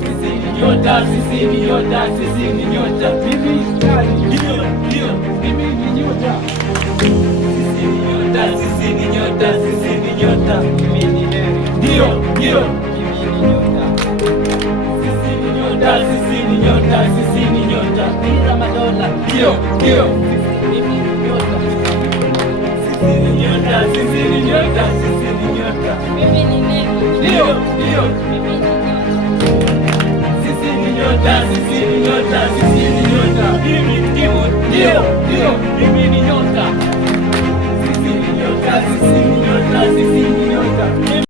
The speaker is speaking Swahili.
Sisi ni nyota, sisi ni nyota. Mimi ndio, mimi ni nyota. Sisi ni nyota, sisi ni nyota, sisi ni nyota. Mimi ni ndio, mimi ni nyota. Sisi ni nyota, sisi ni nyota, sisi ni nyota. Bila madola. Ndio, mimi ni nyota. Sisi ni nyota, sisi ni nyota, sisi ni nyota. Mimi ni ndio, mimi ni nyota, sisi ni nyota, sisi ni nyota. Mimi ndio, mimi ni